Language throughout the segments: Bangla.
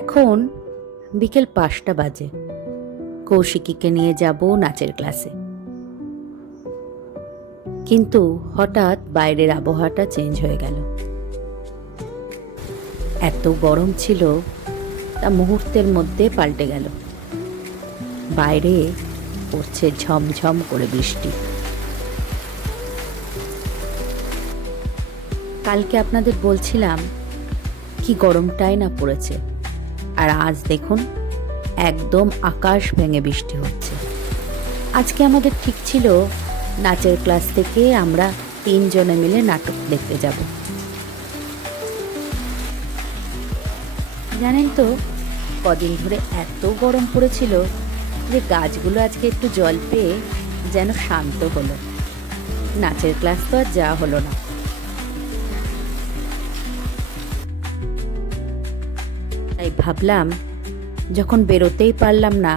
এখন বিকেল 5টা বাজে। কৌশিকীকে নিয়ে যাব নাচের ক্লাসে, কিন্তু হঠাৎ বাইরের আবহাওয়াটা চেঞ্জ হয়ে গেল। এত গরম ছিল, তা মুহূর্তের মধ্যে পাল্টে গেল। বাইরে পড়ছে ঝমঝম করে বৃষ্টি। কালকে আপনাদের বলছিলাম কি গরমটাই না পড়েছে, আর আজ দেখুন একদম আকাশ ভেঙে বৃষ্টি হচ্ছে। আজকে আমাদের ঠিক ছিল নাচের ক্লাস থেকে আমরা 3 জনে মিলে নাটক দেখতে যাব। জানেন তো, কদিন ধরে এত গরম পড়েছিল যে গাছগুলো আজকে একটু জল পেয়ে যেন শান্ত হলো। নাচের ক্লাস তো আর যাওয়া হলো না। তাই ভাবলাম, যখন বেরোতেই পারলাম না,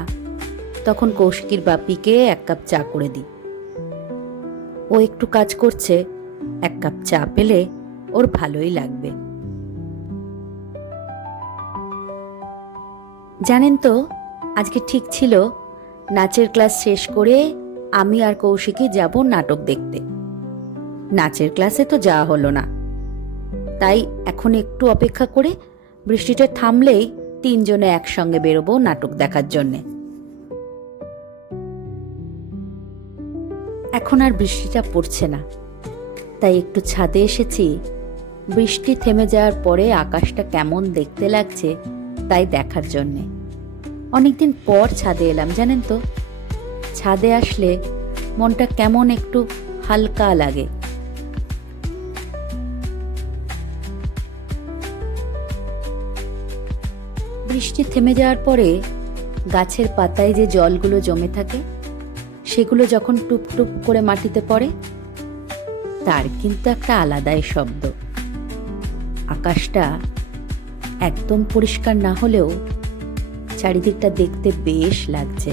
তখন কৌশিকীর বাপিকে 1 কাপ চা করে দিই। ও একটু কাজ করছে, 1 কাপ চা পেলে ওর ভালোই লাগবে। জানেন তো, আজকে ঠিক ছিল নাচের ক্লাস শেষ করে আমি আর কৌশিকী যাব নাটক দেখতে। নাচের ক্লাসে তো যাওয়া হলো না, তাই এখন একটু অপেক্ষা করে বৃষ্টিটা থামলেই 3 জনে একসঙ্গে বেরোবো নাটক দেখার জন্যে। এখন আর বৃষ্টিটা পড়ছে না, তাই একটু ছাদে এসেছি। বৃষ্টি থেমে যাওয়ার পরে আকাশটা কেমন দেখতে লাগছে তাই দেখার জন্যে। অনেকদিন পর ছাদে এলাম, জানেন তো। ছাদে আসলে মনটা কেমন একটু হালকা লাগে। বৃষ্টি থেমে যাওয়ার পরে গাছের পাতায় যে জলগুলো জমে থাকে, সেগুলো যখন টুপ টুপ করে মাটিতে পড়ে, তার কিন্তু একটা আলাদাই শব্দ। আকাশটা একদম পরিষ্কার না হলেও চারিদিকটা দেখতে বেশ লাগছে।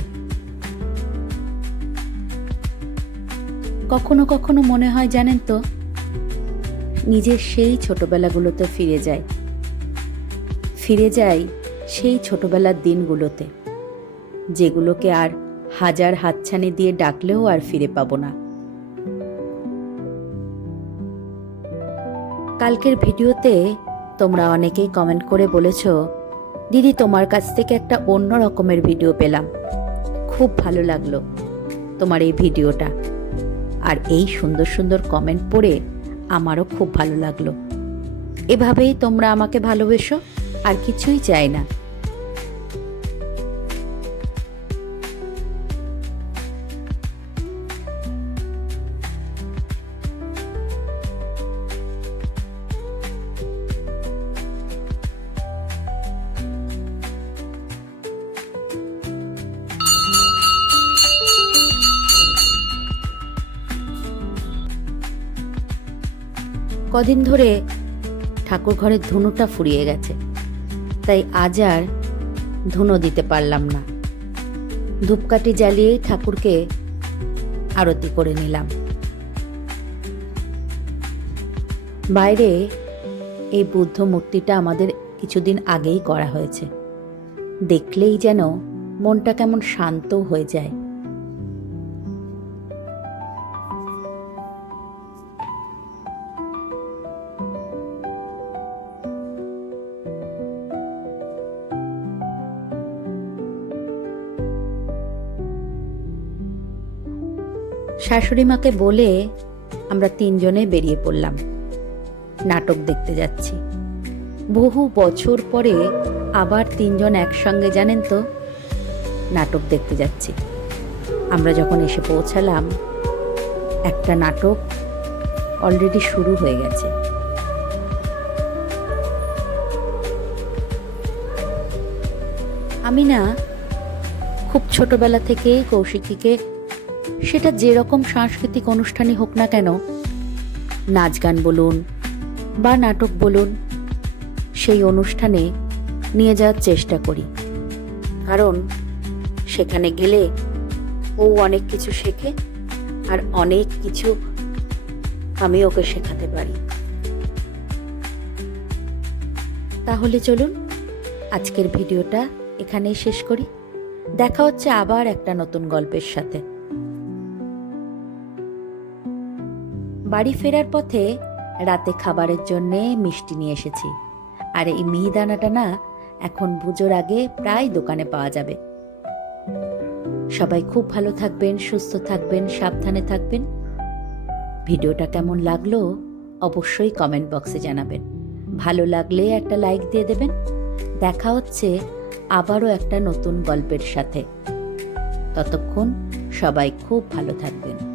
কখনো কখনো মনে হয়, জানেন তো, নিজের সেই ছোটবেলাগুলোতে ফিরে যাই সেই ছোটবেলার দিনগুলোতে, যেগুলোকে আর হাজার হাতছানি দিয়ে ডাকলেও আর ফিরে পাবো না। কালকের ভিডিওতে তোমরা অনেকেই কমেন্ট করে বলেছ, দিদি তোমার কাছ থেকে একটা অন্য রকমের ভিডিও পেলাম, খুব ভালো লাগলো তোমার এই ভিডিওটা। আর এই সুন্দর সুন্দর কমেন্ট পড়ে আমারও খুব ভালো লাগলো। এভাবেই তোমরা আমাকে ভালোবেসো, আর কিছুই চাই না। কদিন ধরে ঠাকুর ঘরের ধুনোটা ফুরিয়ে গেছে, তাই আজ আর ধুনো দিতে পারলাম না। ধূপকাঠি জ্বালিয়েই ঠাকুরকে আরতি করে নিলাম। বাইরে এই বুদ্ধ মূর্তিটা আমাদের কিছুদিন আগেই করা হয়েছে। দেখলেই যেন মনটা কেমন শান্ত হয়ে যায়। শাশুড়ি মাকে বলে আমরা 3 জনে বেরিয়ে পড়লাম, নাটক দেখতে যাচ্ছি। বহু বছর পরে আবার 3 জন একসঙ্গে, জানেন তো, নাটক দেখতে যাচ্ছি। আমরা যখন এসে পৌঁছালাম, একটা নাটক অলরেডি শুরু হয়ে গেছে। আমি না খুব ছোটবেলা থেকেই কৌশিকীকে, সেটা যেরকম সাংস্কৃতিক অনুষ্ঠানই হোক না কেন, নাচ গান বলুন বা নাটক বলুন, সেই অনুষ্ঠানে নিয়ে যাওয়ার চেষ্টা করি। কারণ সেখানে গেলে ও অনেক কিছু শেখে, আর অনেক কিছু আমি ওকে শেখাতে পারি। তাহলে চলুন আজকের ভিডিওটা এখানেই শেষ করি। দেখা হচ্ছে আবার একটা নতুন গল্পের সাথে। বাড়ি ফেরার পথে রাতে খাবারের জন্যে মিষ্টি নিয়ে এসেছি। আর এই মিহিদানাটা না এখন পুজোর আগে প্রায় দোকানে পাওয়া যাবে। সবাই খুব ভালো থাকবেন, সুস্থ থাকবেন, সাবধানে থাকবেন। ভিডিওটা কেমন লাগলো অবশ্যই কমেন্ট বক্সে জানাবেন। ভালো লাগলে একটা লাইক দিয়ে দেবেন। দেখা হচ্ছে আবারও একটা নতুন গল্পের সাথে। ততক্ষণ সবাই খুব ভালো থাকবেন।